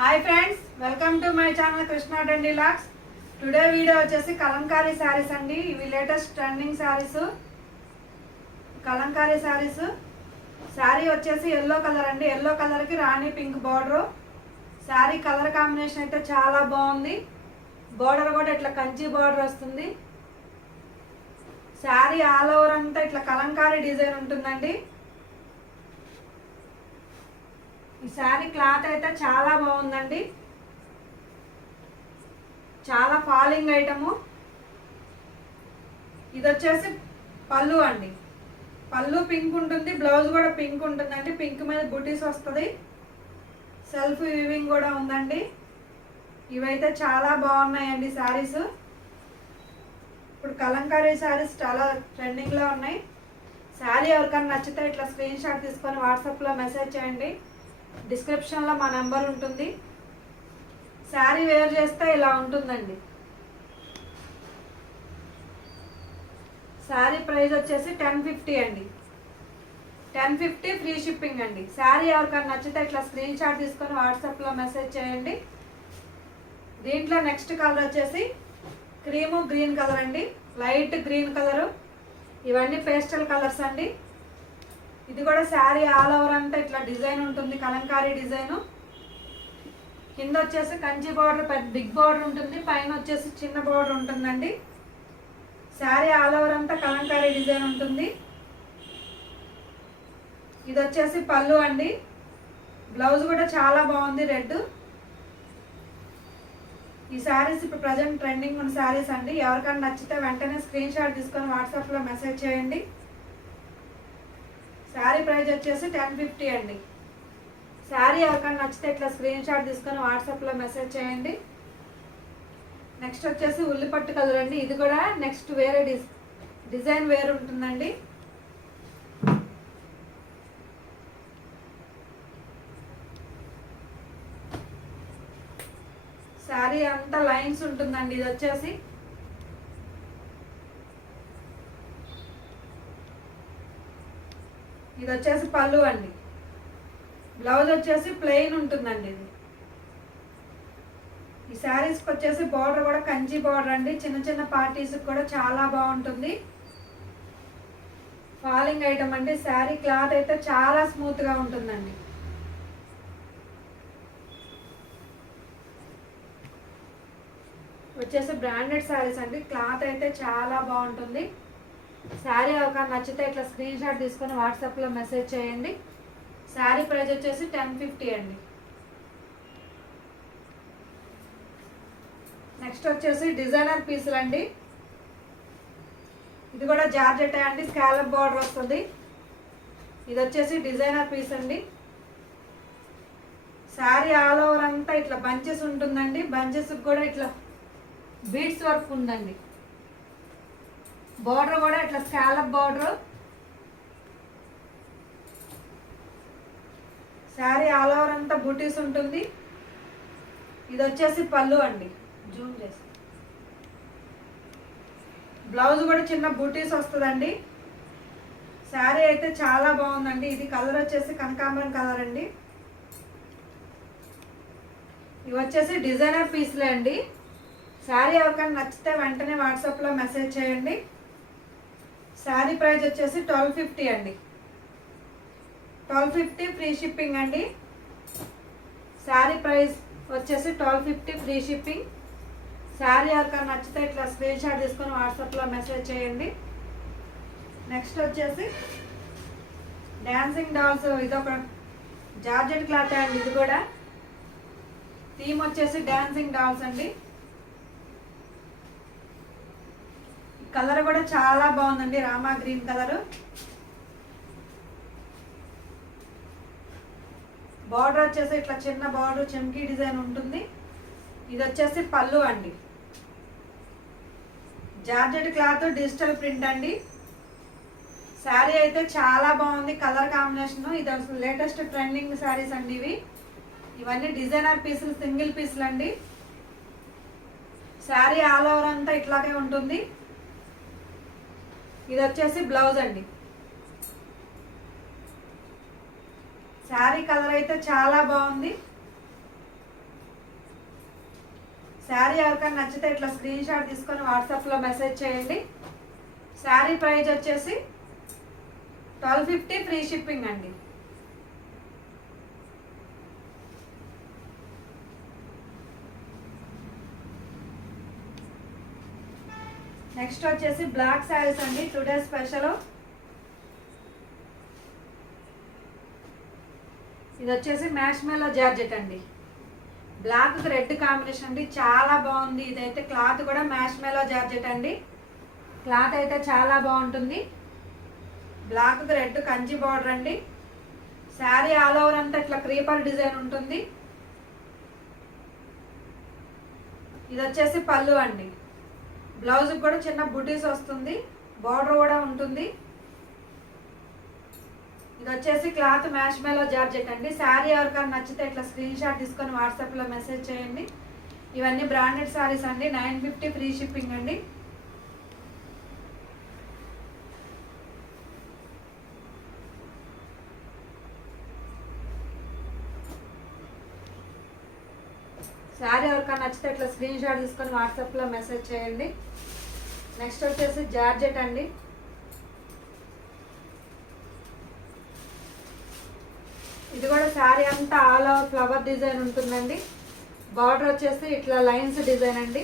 Hi friends welcome to my channel Krishna డండి లాక్స్ today video వచ్చేసి కలంకారీ శారీస్ అండి. ఇవి లేటెస్ట్ ట్రెండింగ్ శారీస్. కలంకారీ శారీస్. శారీ వచ్చేసి ఎల్లో కలర్ అండి. ఎల్లో కలర్కి రాణి pink border sari colour combination అయితే చాలా బాగుంది. బార్డర్ కూడా ఇట్లా కంచి బార్డర్ వస్తుంది. శారీ ఆల్ ఓవర్ అంతా ఇట్లా కలంకారీ డిజైన్ ఉంటుందండి. ఈ శారీ క్లాత్ అయితే చాలా బాగుందండి. చాలా ఫాలింగ్ ఐటము. ఇది వచ్చేసి పళ్ళు అండి. పళ్ళు పింక్ ఉంటుంది బ్లౌజ్ కూడా పింక్ ఉంటుందండి. పింక్ మీద బుటీస్ వస్తుంది. సెల్ఫ్ వీవింగ్ కూడా ఉందండి. ఇవైతే చాలా బాగున్నాయండి శారీస్. ఇప్పుడు కలంకారీ శారీస్ చాలా ట్రెండింగ్లో ఉన్నాయి. శారీ ఎవరికైనా నచ్చితే ఇట్లా స్క్రీన్ షాట్ తీసుకొని వాట్సాప్లో మెసేజ్ చేయండి. డిస్క్రిప్షన్లో మా నెంబర్ ఉంటుంది. శారీ వేర్ చేస్తే ఇలా ఉంటుందండి. శారీ ప్రైస్ వచ్చేసి టెన్ ఫిఫ్టీ అండి. టెన్ ఫిఫ్టీ ఫ్రీ షిప్పింగ్ అండి. శారీ ఎవరికైనా నచ్చితే ఇట్లా స్క్రీన్ షాట్ తీసుకొని వాట్సాప్లో మెసేజ్ చేయండి. దీంట్లో నెక్స్ట్ కలర్ వచ్చేసి క్రీము గ్రీన్ కలర్ అండి. లైట్ గ్రీన్ కలరు ఇవన్నీ పేస్టల్ కలర్స్ అండి. ఇది కూడా శారీ ఆల్ ఓవర్ అంతా ఇట్లా డిజైన్ ఉంటుంది కలంకారీ డిజైన్. కింద వచ్చేసి కంచి బార్డర్ పెద్ద బిగ్ బార్డర్ ఉంటుంది పైన వచ్చేసి చిన్న బార్డర్ ఉంటుందండి. శారీ ఆల్ ఓవర్ అంతా కలంకారీ డిజైన్ ఉంటుంది. ఇది వచ్చేసి పళ్ళు అండి. బ్లౌజ్ కూడా చాలా బాగుంది రెడ్. ఈ శారీస్ ఇప్పుడు ప్రజెంట్ ట్రెండింగ్ ఉన్న శారీస్ అండి. ఎవరికైనా నచ్చితే వెంటనే స్క్రీన్ షాట్ తీసుకొని వాట్సాప్లో మెసేజ్ చేయండి. శారీ ప్రైస్ వచ్చేసి టెన్ ఫిఫ్టీ అండి. శారీ ఎవరికైనా నచ్చితే ఇట్లా స్క్రీన్ షాట్ తీసుకొని వాట్సాప్లో మెసేజ్ చేయండి. నెక్స్ట్ వచ్చేసి ఉల్లిపట్టు కలర్ అండి. ఇది కూడా నెక్స్ట్ వేరే డిజైన్ వేరు ఉంటుందండి. శారీ అంతా లైన్స్ ఉంటుందండి. ఇది వచ్చేసి ఇది వచ్చేసి పళ్ళు అండి. బ్లౌజ్ వచ్చేసి ప్లెయిన్ ఉంటుందండి ఇది. ఈ శారీస్కి వచ్చేసి బార్డర్ కూడా కంచి బార్డర్ అండి. చిన్న చిన్న పార్టీస్కి కూడా చాలా బాగుంటుంది. ఫాలింగ్ ఐటమ్ అండి. శారీ క్లాత్ అయితే చాలా స్మూత్గా ఉంటుందండి. వచ్చేసి బ్రాండెడ్ శారీస్ అండి. క్లాత్ అయితే చాలా బాగుంటుంది. శారీ ఒక నచ్చితే ఇట్లా స్క్రీన్ షాట్ తీసుకొని వాట్సాప్లో మెసేజ్ చేయండి. శారీ ప్రైస్ వచ్చేసి టెన్ ఫిఫ్టీ అండి. నెక్స్ట్ వచ్చేసి డిజైనర్ పీసులు అండి. ఇది కూడా జార్జెట్ అండి స్కాలప్ బార్డర్ వస్తుంది. ఇది వచ్చేసి డిజైనర్ పీస్ అండి. శారీ ఆల్ ఓవర్ అంతా ఇట్లా బంచెస్ ఉంటుందండి. బంచెస్కి కూడా ఇట్లా బీడ్స్ వర్క్ ఉందండి. బార్డర్ కూడా ఇట్లా scallop border. Sari all over అంతా బూటీస్ ఉంటుంది. ఇది వచ్చేసి పళ్ళు అండి. జూమ్ చేసి. బ్లౌజ్ కూడా చిన్న బూటీస్ వస్తుందండి. శారీ అయితే చాలా బాగుందండి. ఇది కలర్ వచ్చేసి కనకాంబరం కలర్ అండి. ఇవి వచ్చేసి డిజైనర్ పీస్లే అండి. శారీ ఎవరికైనా నచ్చితే వెంటనే వాట్సాప్లో మెసేజ్ చేయండి. శారీ ప్రైస్ వచ్చేసి ట్వెల్వ్ ఫిఫ్టీ అండి. ట్వెల్వ్ ఫిఫ్టీ ఫ్రీ షిప్పింగ్ అండి. శారీ ప్రైస్ వచ్చేసి twelve fifty free shipping. Sari ఎవరికైనా నచ్చితే ఇట్లా స్క్రీన్ షాట్ తీసుకొని వాట్సాప్లో మెసేజ్ చేయండి. నెక్స్ట్ వచ్చేసి డ్యాన్సింగ్ డాల్స్ ఇదొక జార్జెట్ క్లాత్ అండి ఇది కూడా. థీమ్ వచ్చేసి డ్యాన్సింగ్ డాల్స్ అండి. కలర్ కూడా చాలా బాగుందండి. Rama green colour. బార్డర్ వచ్చేసి ఇట్లా చిన్న బార్డర్ చెంకీ డిజైన్ ఉంటుంది. ఇది వచ్చేసి పళ్ళు అండి. జార్జెట్ క్లాత్ డిజిటల్ ప్రింట్ అండి. శారీ అయితే చాలా బాగుంది. కలర్ కాంబినేషన్ ఇది అసలు లేటెస్ట్ ట్రెండింగ్ శారీస్ అండి ఇవి. ఇవన్నీ డిజైనర్ పీసులు సింగిల్ పీసులు అండి శారీ ఆల్ ఓవర్ అంతా ఇట్లాగే ఉంటుంది. ఇది వచ్చేసి బ్లౌజ్ అండి. శారీ కలర్ అయితే చాలా బాగుంది. శారీ ఎవరికైనా నచ్చితే ఇట్లా స్క్రీన్ షాట్ తీసుకొని వాట్సాప్లో మెసేజ్ చేయండి. శారీ ప్రైజ్ వచ్చేసి ట్వెల్వ్ ఫిఫ్టీ ఫ్రీ షిప్పింగ్ అండి. నెక్స్ట్ వచ్చేసి బ్లాక్ శారీస్ అండి. Today special. ఇది వచ్చేసి మ్యాష్మెలో జార్జెట్ అండి. బ్లాక్ రెడ్ కాంబినేషన్ అండి. చాలా బాగుంది. ఇదైతే క్లాత్ కూడా మ్యాష్మెలో జార్జెట్ అండి. క్లాత్ అయితే చాలా బాగుంటుంది. బ్లాక్ రెడ్ కంచి బార్డర్ అండి. శారీ ఆల్ ఓవర్ అంతా ఇట్లా క్రీపర్ డిజైన్ ఉంటుంది. ఇది వచ్చేసి పళ్ళు అండి. బ్లౌజ్ కూడా చిన్న బుటీస్ వస్తుంది. బార్డర్ కూడా ఉంటుంది. ఇది వచ్చేసి క్లాత్ మ్యాష్ మేలో జార్జెట్ అండి. శారీ ఎవరికైనా నచ్చితే ఇట్లా స్క్రీన్ షాట్ తీసుకొని వాట్సాప్లో మెసేజ్ చేయండి. ఇవన్నీ బ్రాండెడ్ శారీస్ అండి. నైన్ ఫిఫ్టీ ఫ్రీ షిప్పింగ్ అండి శారీ ఎవరికైనా నచ్చితే ఇట్లా స్క్రీన్ షాట్ తీసుకొని వాట్సాప్లో మెసేజ్ చేయండి. నెక్స్ట్ వచ్చేసి జార్జెట్ అండి. ఇది కూడా శారీ అంతా ఆల్ ఓవర్ ఫ్లవర్ డిజైన్ ఉంటుందండి. బార్డర్ వచ్చేసి ఇట్లా లైన్స్ డిజైన్ అండి.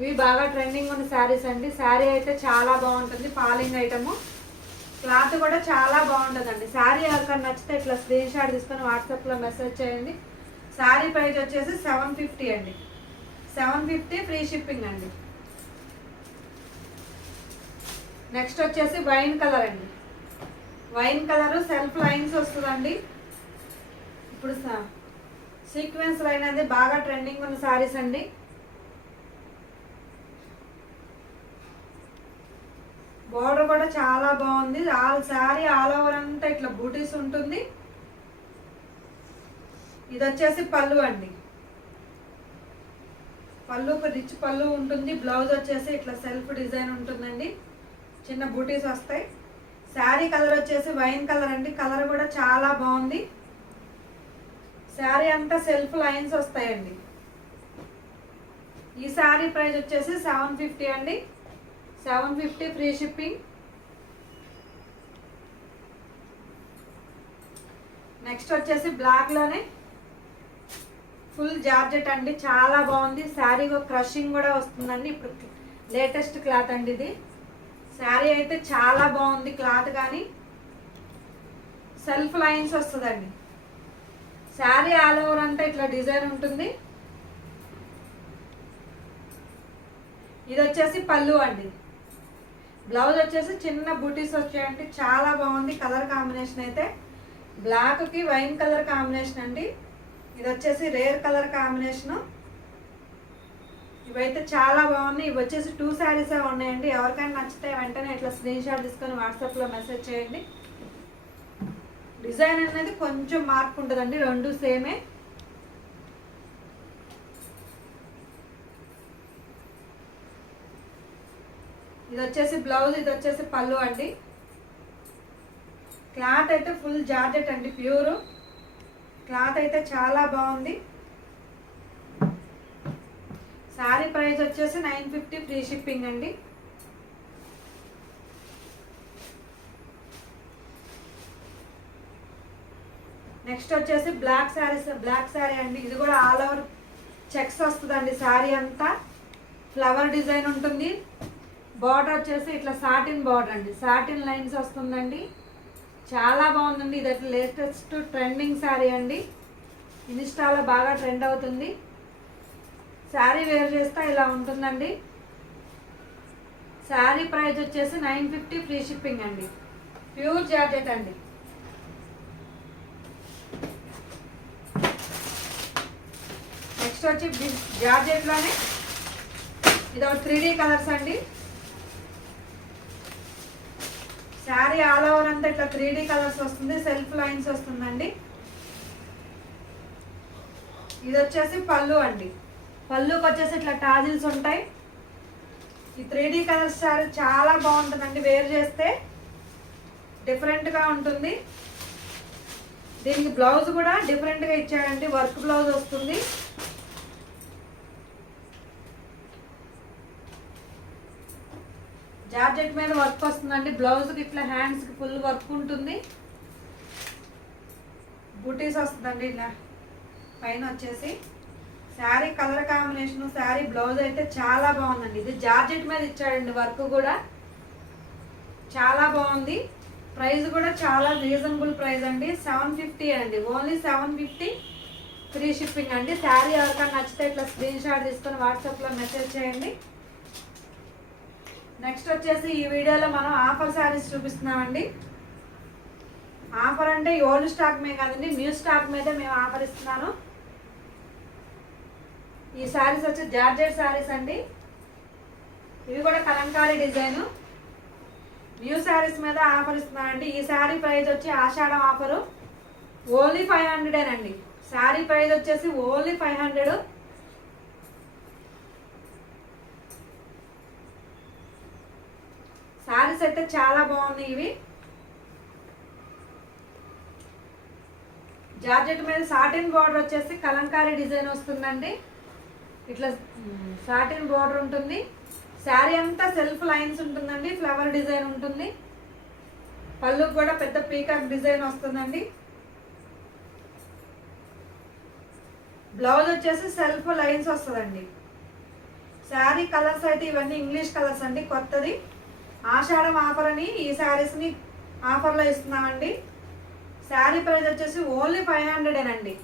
ఇవి బాగా ట్రెండింగ్ ఉన్న శారీస్ అండి. శారీ అయితే చాలా బాగుంటుంది పాలింగ్ ఐటము క్లాత్ కూడా చాలా బాగుంటుందండి. శారీ అక్కడ నచ్చితే ఇట్లా స్క్రీన్ షాట్ తీసుకొని వాట్సాప్లో మెసేజ్ చేయండి. శారీ ప్రైస్ వచ్చేసి సెవెన్ ఫిఫ్టీ అండి. సెవెన్ ఫిఫ్టీ ఫ్రీ షిప్పింగ్ అండి. నెక్స్ట్ వచ్చేసి వైన్ కలర్ అండి. వైన్ కలర్ సెల్ఫ్ లైన్స్ వస్తుందండి. ఇప్పుడు సీక్వెన్స్ లైన్ అనేది బాగా ట్రెండింగ్ ఉన్న శారీస్ అండి. బోర్డర్ కూడా చాలా బాగుంది. ఆల్ శారీ ఆల్ ఓవర్ అంతా ఇట్లా బూటీస్ ఉంటుంది. ఇది వచ్చేసి పళ్ళు అండి. పళ్ళు ఒక రిచ్ పళ్ళు ఉంటుంది బ్లౌజ్ వచ్చేసి ఇట్లా సెల్ఫ్ డిజైన్ ఉంటుందండి. చిన్న బూటీస్ వస్తాయి. శారీ కలర్ వచ్చేసి వైన్ కలర్ అండి. కలర్ కూడా చాలా బాగుంది. శారీ అంతా సెల్ఫ్ లైన్స్ వస్తాయండి. ఈ శారీ ప్రైస్ వచ్చేసి సెవెన్ ఫిఫ్టీ అండి. Seven fifty free shipping next వచ్చేసి బ్లాక్లోనే ఫుల్ జార్జెట్ అండి చాలా బాగుంది. శారీ క్రషింగ్ కూడా వస్తుందండి. ఇప్పుడు లేటెస్ట్ క్లాత్ అండి ఇది. శారీ అయితే చాలా బాగుంది క్లాత్ కానీ సెల్ఫ్ లైన్స్ వస్తుందండి. శారీ ఆల్ ఓవర్ అంతా ఇట్లా డిజైన్ ఉంటుంది. ఇది వచ్చేసి పళ్ళు అండి. బ్లౌజ్ వచ్చేసి చిన్న బూటీస్ వచ్చాయండి. చాలా బాగుంది. కలర్ కాంబినేషన్ అయితే. బ్లాక్కి వైన్ కలర్ కాంబినేషన్ అండి. ఇది వచ్చేసి రేర్ కలర్ కాంబినేషను ఇవైతే చాలా బాగున్నాయి. ఇవి వచ్చేసి టూ శారీస్ ఉన్నాయండి. ఎవరికైనా నచ్చితే వెంటనే ఇట్లా స్క్రీన్ షాట్ తీసుకొని వాట్సాప్లో మెసేజ్ చేయండి. డిజైన్ అనేది కొంచెం మార్పు ఉంటుందండి. రెండు సేమే. ఇది వచ్చేసి బ్లౌజ్ ఇది వచ్చేసి పళ్ళు అండి. క్లాత్ అయితే ఫుల్ జార్జెట్ అండి ప్యూర్ క్లాత్ అయితే చాలా బాగుంది. శారీ ప్రైస్ వచ్చేసి నైన్ ఫిఫ్టీ ఫ్రీ షిప్పింగ్ అండి. నెక్స్ట్ వచ్చేసి బ్లాక్ శారీస్ బ్లాక్ శారీ అండి. ఇది కూడా ఆల్ ఓవర్ చెక్స్ వస్తుందండి శారీ అంతా. ఫ్లవర్ డిజైన్ ఉంటుంది. బార్డర్ వచ్చేసి ఇట్లా సాటిన్ బార్డర్ అండి. సాటిన్ లైన్స్ వస్తుందండి. చాలా బాగుందండి. ఇది అట్లా లేటెస్ట్ ట్రెండింగ్ శారీ అండి. ఇన్స్టాలో బాగా ట్రెండ్ అవుతుంది. శారీ వేర్ చేస్తే ఇలా ఉంటుందండి. శారీ ప్రైస్ వచ్చేసి నైన్ ఫిఫ్టీ ఫ్రీ షిప్పింగ్ అండి. ప్యూర్ జాకెట్ అండి. నెక్స్ట్ వచ్చి జార్జెట్లోనే ఇది ఒక త్రీ డీ కలర్స్ అండి. శారీ ఆల్ ఓవర్ అంతా ఇట్లా త్రీ డీ కలర్స్ వస్తుంది సెల్ఫ్ లైన్స్ వస్తుందండి. ఇది వచ్చేసి పళ్ళు అండి. పళ్ళుకి వచ్చేసి ఇట్లా టాజిల్స్ ఉంటాయి. ఈ త్రీ డీ కలర్స్ శారీ చాలా బాగుంటుందండి వేర్ చేస్తే. డిఫరెంట్గా ఉంటుంది. దీనికి బ్లౌజ్ కూడా డిఫరెంట్గా ఇచ్చాడండి వర్క్ బ్లౌజ్ వస్తుంది. జార్జెట్ మీద వర్క్ వస్తుందండి. బ్లౌజ్కి ఇట్లా హ్యాండ్స్కి ఫుల్ వర్క్ ఉంటుంది. బుటీస్ వస్తుందండి ఇలా. పైన వచ్చేసి. Sari colour combination sari blouse అయితే చాలా బాగుందండి. ఇది జార్జెట్ మీద ఇచ్చాడండి వర్క్ కూడా. చాలా బాగుంది. ప్రైస్ కూడా చాలా రీజనబుల్ ప్రైస్ అండి. సెవెన్ ఫిఫ్టీ అండి. Only seven fifty free shipping అండి. శారీ ఎవరికైనా నచ్చితే ఇట్లా స్క్రీన్ షాట్ తీసుకొని వాట్సాప్లో మెసేజ్ చేయండి. నెక్స్ట్ వచ్చేసి ఈ వీడియోలో మనం ఆఫర్ శారీస్ చూపిస్తున్నామండి. ఆఫర్ అంటే ఓల్డ్ స్టాక్ మే కాదండి న్యూ స్టాక్ మీదే మేము ఆఫర్ ఇస్తున్నాను. ఈ శారీస్ వచ్చి జార్జెట్ శారీస్ అండి. ఇవి కూడా కలంకారీ డిజైను. న్యూ శారీస్ మీద ఆఫర్ ఇస్తున్నానండి ఈ శారీ ప్రైస్ వచ్చి ఆషాఢం ఆఫరు. ఓన్లీ ఫైవ్ హండ్రెడేనండి శారీ ప్రైస్ వచ్చేసి ఓన్లీ ఫైవ్ హండ్రెడ్. శారీస్ అయితే చాలా బాగున్నాయి ఇవి. జార్జెట్ మీద సాటిన్ బార్డర్ వచ్చేసి కలంకారీ డిజైన్ వస్తుందండి. ఇట్లా సాటిన్ బార్డర్ ఉంటుంది. శారీ అంతా సెల్ఫ్ లైన్స్ ఉంటుందండి ఫ్లవర్ డిజైన్ ఉంటుంది. పళ్ళుకి కూడా పెద్ద పీకాక్ డిజైన్ వస్తుందండి. బ్లౌజ్ వచ్చేసి సెల్ఫ్ లైన్స్ వస్తుందండి. శారీ కలర్స్ అయితే ఇవన్నీ ఇంగ్లీష్ కలర్స్ అండి కొత్తది. ఆషాఢం ఆఫర్ అని ఈ శారీస్ని ఆఫర్లో ఇస్తున్నామండి. శారీ ప్రైస్ వచ్చేసి ఓన్లీ ఫైవ్ హండ్రెడేనండి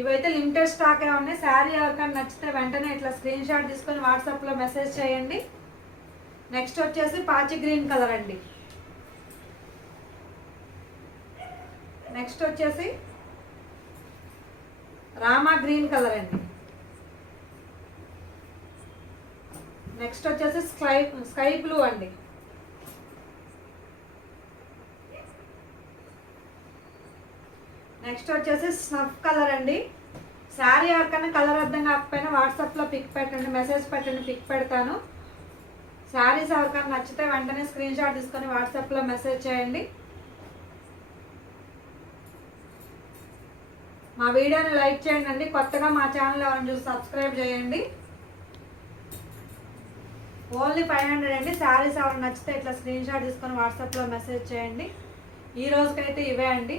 ఇవైతే లిమిటెడ్ స్టాక్ ఉన్నాయి. శారీ ఎవరికైనా నచ్చితే వెంటనే ఇట్లా స్క్రీన్ షాట్ తీసుకొని వాట్సాప్లో మెసేజ్ చేయండి. నెక్స్ట్ వచ్చేసి పాచి గ్రీన్ కలర్ అండి. నెక్స్ట్ వచ్చేసి రామా గ్రీన్ కలర్ అండి. నెక్స్ట్ వచ్చేసి స్కై స్కై బ్లూ అండి. నెక్స్ట్ వచ్చేసి స్నఫ్ కలర్ అండి. శారీ ఎవరికైనా కలర్ అర్థం కాకపోయినా వాట్సాప్లో పిక్ పెట్టండి మెసేజ్ పెట్టండి పిక్ పెడతాను. శారీస్ ఎవరికైనా నచ్చితే వెంటనే స్క్రీన్ షాట్ తీసుకొని వాట్సాప్లో మెసేజ్ చేయండి. మా వీడియోని లైక్ చేయండి అండి. కొత్తగా మా ఛానల్ ఎవరైనా చూసి సబ్స్క్రైబ్ చేయండి. ఓన్లీ ఫైవ్ హండ్రెడ్ అండి. శారీస్ ఎవరైనా నచ్చితే ఇట్లా స్క్రీన్ షాట్ తీసుకొని వాట్సాప్లో మెసేజ్ చేయండి. ఈ రోజుకైతే ఇవే అండి.